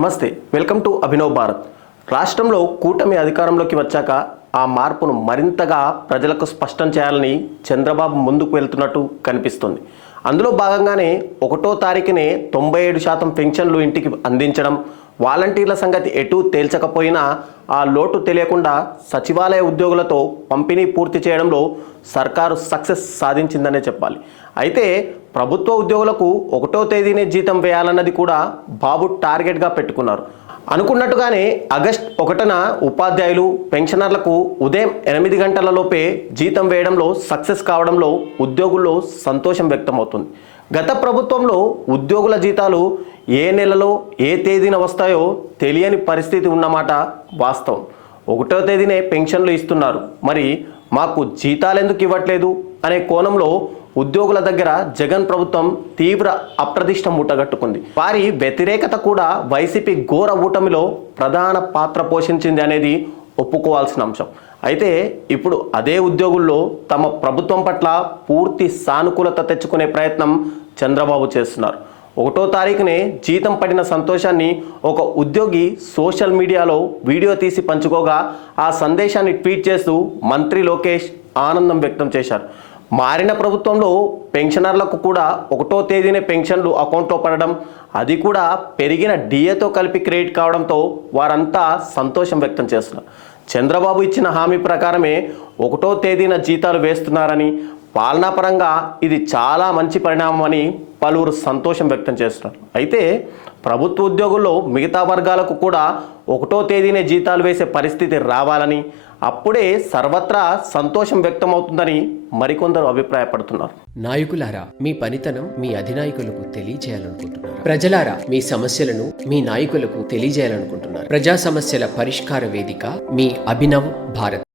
నమస్తే, welcome to Abhinav Bharat. రాష్ట్రంలో కూటమి అధికారంలోకి వచ్చాక ఆ మార్పును మరింతగా ప్రజలకు స్పష్టం చేయాలని చంద్రబాబు ముందుకు వెళ్తున్నట్టు కనిపిస్తుంది. అందులో భాగంగానే 1వ తారీఖునే 97% పెన్షన్లు ఇంటికి అందించడం, వాలంటీర్ల సంగతి ఎటూ తేల్చకపోయినా ఆ లోటు తెలియకుండా సచివాలయ ఉద్యోగులతో పంపిణీ పూర్తి చేయడంలో సర్కారు సక్సెస్ సాధించిందనే చెప్పాలి. అయితే ప్రభుత్వ ఉద్యోగులకు 1వ తేదీనే జీతం వేయాలన్నది కూడా బాబు టార్గెట్గా పెట్టుకున్నారు. అనుకున్నట్టుగానే ఆగస్టు 1న ఉపాధ్యాయులు, పెన్షనర్లకు ఉదయం 8 గంటలలోపే జీతం వేయడంలో సక్సెస్ కావడంలో ఉద్యోగుల్లో సంతోషం వ్యక్తమవుతుంది. గత ప్రభుత్వంలో ఉద్యోగుల జీతాలు ఏ నెలలో ఏ తేదీన వస్తాయో తెలియని పరిస్థితి ఉన్నమాట వాస్తవం. 1వ తేదీనే పెన్షన్లు ఇస్తున్నారు, మరి మాకు జీతాలు ఎందుకు ఇవ్వట్లేదు అనే కోణంలో ఉద్యోగుల దగ్గర జగన్ ప్రభుత్వం తీవ్ర అప్రదిష్ట మూటగట్టుకుంది. వారి వ్యతిరేకత కూడా వైసీపీ ఘోర ఊటమిలో ప్రధాన పాత్ర పోషించింది అనేది ఒప్పుకోవాల్సిన అంశం. అయితే ఇప్పుడు అదే ఉద్యోగుల్లో తమ ప్రభుత్వం పట్ల పూర్తి సానుకూలత తెచ్చుకునే ప్రయత్నం చంద్రబాబు చేస్తున్నారు. 1వ తారీఖునే జీతం పడిన సంతోషాన్ని ఒక ఉద్యోగి సోషల్ మీడియాలో వీడియో తీసి పంచుకోగా ఆ సందేశాన్ని ట్వీట్ చేస్తూ మంత్రి లోకేష్ ఆనందం వ్యక్తం చేశారు. మారిన ప్రభుత్వంలో పెన్షనర్లకు కూడా 1వ తేదీనే పెన్షన్లు అకౌంట్లో పడడం, అది కూడా పెరిగిన డిఏతో కలిపి క్రెడిట్ కావడంతో వారంతా సంతోషం వ్యక్తం చేస్తున్నారు. చంద్రబాబు ఇచ్చిన హామీ ప్రకారమే 1వ తేదీన జీతాలు వేస్తున్నారని, పాలనాపరంగా ఇది చాలా మంచి పరిణామం అని పలువురు సంతోషం వ్యక్తం చేస్తున్నారు. అయితే ప్రభుత్వ ఉద్యోగుల్లో మిగతా వర్గాలకు కూడా 1వ తేదీనే జీతాలు వేసే పరిస్థితి రావాలని, అప్పుడే సర్వత్రా సంతోషం వ్యక్తమవుతుందని మరికొందరు అభిప్రాయపడుతున్నారు. నాయకులారా, మీ పనితనం మీ అధినాయకులకు తెలియజేయాలనుకుంటున్నారు. ప్రజలారా, మీ సమస్యలను మీ నాయకులకు తెలియజేయాలనుకుంటున్నారు. ప్రజా సమస్యల పరిష్కార వేదిక మీ అభినవ్ భారత్.